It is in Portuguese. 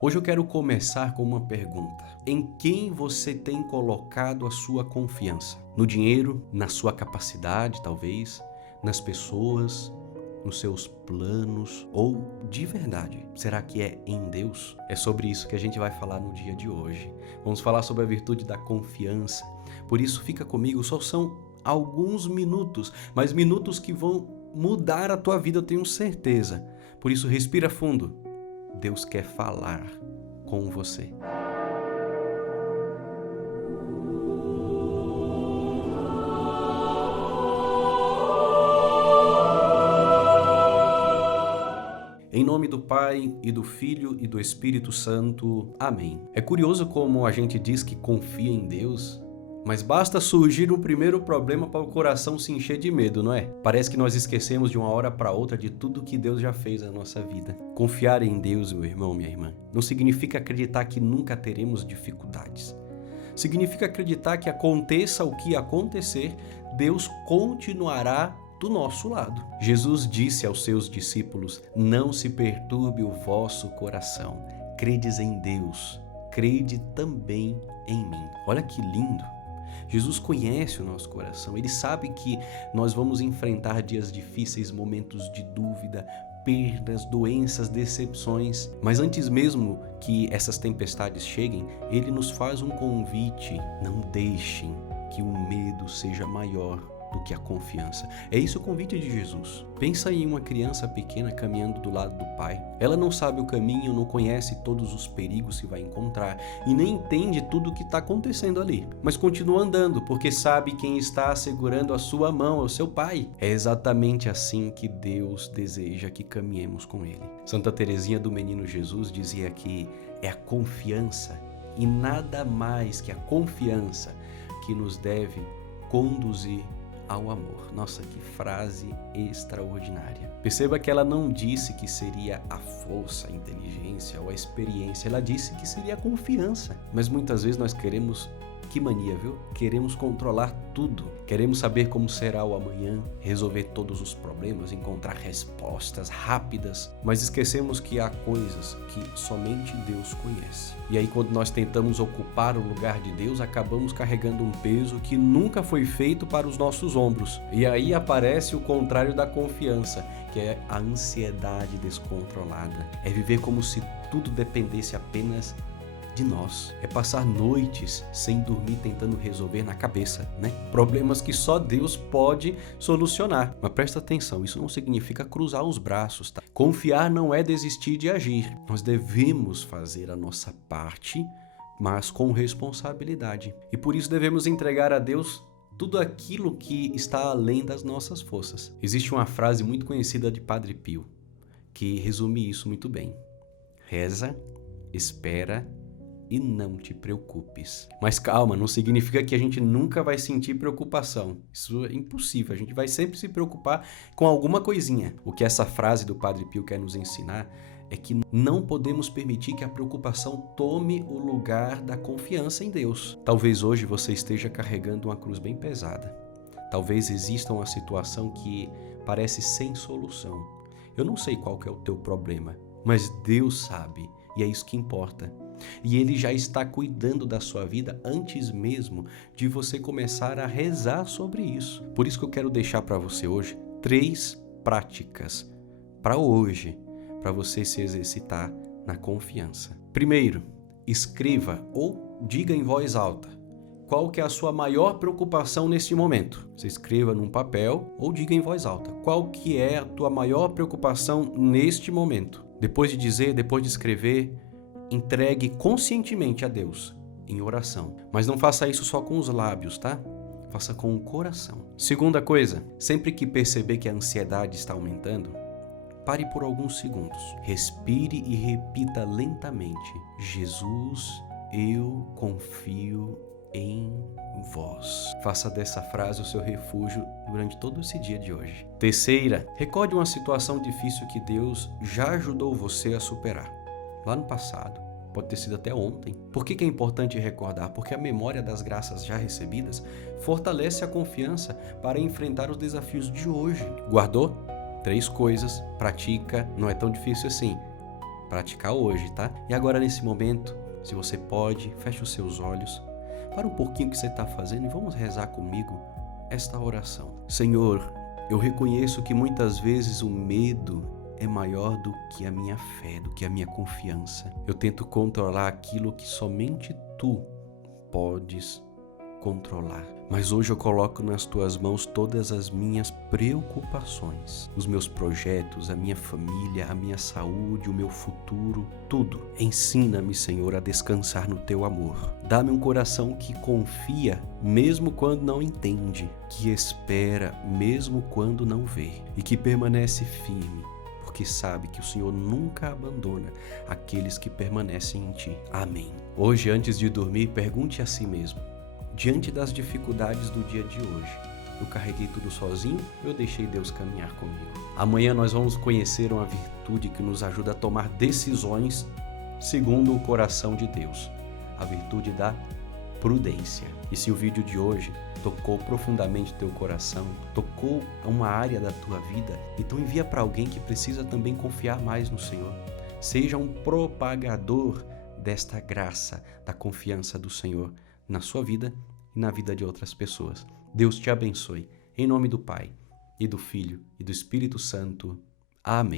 Hoje eu quero começar com uma pergunta. Em quem você tem colocado a sua confiança? No dinheiro? Na sua capacidade, talvez? Nas pessoas? Nos seus planos? Ou, de verdade, será que é em Deus? É sobre isso que a gente vai falar no dia de hoje. Vamos falar sobre a virtude da confiança. Por isso, fica comigo, só são alguns minutos, mas minutos que vão mudar a tua vida, eu tenho certeza. Por isso, respira fundo. Deus quer falar com você. Em nome do Pai, e do Filho, e do Espírito Santo. Amém. É curioso como a gente diz que confia em Deus, mas basta surgir um primeiro problema para o coração se encher de medo, não é? Parece que nós esquecemos de uma hora para outra de tudo que Deus já fez na nossa vida. Confiar em Deus, meu irmão, minha irmã, não significa acreditar que nunca teremos dificuldades. Significa acreditar que aconteça o que acontecer, Deus continuará do nosso lado. Jesus disse aos seus discípulos: não se perturbe o vosso coração. Credes em Deus, crede também em mim. Olha que lindo. Jesus conhece o nosso coração, Ele sabe que nós vamos enfrentar dias difíceis, momentos de dúvida, perdas, doenças, decepções. Mas antes mesmo que essas tempestades cheguem, Ele nos faz um convite: não deixem que o medo seja maior do que a confiança. É isso o convite de Jesus. Pensa em uma criança pequena caminhando do lado do pai. Ela não sabe o caminho, não conhece todos os perigos que vai encontrar e nem entende tudo o que está acontecendo ali. Mas continua andando porque sabe quem está segurando a sua mão, é o seu pai. É exatamente assim que Deus deseja que caminhemos com Ele. Santa Teresinha do Menino Jesus dizia que é a confiança e nada mais que a confiança que nos deve conduzir ao amor. Nossa, que frase extraordinária. Perceba que ela não disse que seria a força, a inteligência ou a experiência. Ela disse que seria a confiança. Mas muitas vezes nós queremos, que mania, viu? Queremos controlar tudo. Queremos saber como será o amanhã, resolver todos os problemas, encontrar respostas rápidas. Mas esquecemos que há coisas que somente Deus conhece. E aí quando nós tentamos ocupar o lugar de Deus, acabamos carregando um peso que nunca foi feito para os nossos ombros. E aí aparece o contrário da confiança, que é a ansiedade descontrolada. É viver como se tudo dependesse apenas de nós. É passar noites sem dormir tentando resolver na cabeça, né? Problemas que só Deus pode solucionar. Mas presta atenção, isso não significa cruzar os braços, tá? Confiar não é desistir de agir. Nós devemos fazer a nossa parte, mas com responsabilidade. E por isso devemos entregar a Deus tudo aquilo que está além das nossas forças. Existe uma frase muito conhecida de Padre Pio, que resume isso muito bem. Reza, espera e não te preocupes. Mas calma, não significa que a gente nunca vai sentir preocupação. Isso é impossível, a gente vai sempre se preocupar com alguma coisinha. O que essa frase do Padre Pio quer nos ensinar é que não podemos permitir que a preocupação tome o lugar da confiança em Deus. Talvez hoje você esteja carregando uma cruz bem pesada. Talvez exista uma situação que parece sem solução. Eu não sei qual que é o teu problema, mas Deus sabe e é isso que importa. E Ele já está cuidando da sua vida antes mesmo de você começar a rezar sobre isso. Por isso que eu quero deixar para você hoje 3 práticas para hoje, para você se exercitar na confiança. Primeiro, escreva ou diga em voz alta qual que é a sua maior preocupação neste momento. Você escreva num papel ou diga em voz alta qual que é a tua maior preocupação neste momento. Depois de escrever, entregue conscientemente a Deus em oração. Mas não faça isso só com os lábios, tá? Faça com o coração. Segunda coisa, sempre que perceber que a ansiedade está aumentando, pare por alguns segundos. Respire e repita lentamente: Jesus, eu confio em vós. Faça dessa frase o seu refúgio durante todo esse dia de hoje. Terceira, recorde uma situação difícil que Deus já ajudou você a superar. Lá no passado, pode ter sido até ontem. Por que é importante recordar? Porque a memória das graças já recebidas fortalece a confiança para enfrentar os desafios de hoje. Guardou? 3 coisas, pratica, não é tão difícil assim. praticar hoje, tá? E agora nesse momento, se você pode, feche os seus olhos, para um pouquinho o que você está fazendo e vamos rezar comigo esta oração. Senhor, eu reconheço que muitas vezes o medo é maior do que a minha fé, do que a minha confiança. Eu tento controlar aquilo que somente Tu podes controlar. Mas hoje eu coloco nas Tuas mãos todas as minhas preocupações, os meus projetos, a minha família, a minha saúde, o meu futuro, tudo. Ensina-me, Senhor, a descansar no Teu amor. Dá-me um coração que confia mesmo quando não entende, que espera mesmo quando não vê e que permanece firme, porque sabe que o Senhor nunca abandona aqueles que permanecem em Ti. Amém. Hoje, antes de dormir, pergunte a si mesmo: diante das dificuldades do dia de hoje, eu carreguei tudo sozinho ou eu deixei Deus caminhar comigo? Amanhã nós vamos conhecer uma virtude que nos ajuda a tomar decisões segundo o coração de Deus, a virtude da prudência. E se o vídeo de hoje tocou profundamente teu coração, tocou uma área da tua vida, então envia para alguém que precisa também confiar mais no Senhor. Seja um propagador desta graça, da confiança do Senhor na sua vida e na vida de outras pessoas. Deus te abençoe. Em nome do Pai, e do Filho, e do Espírito Santo. Amém.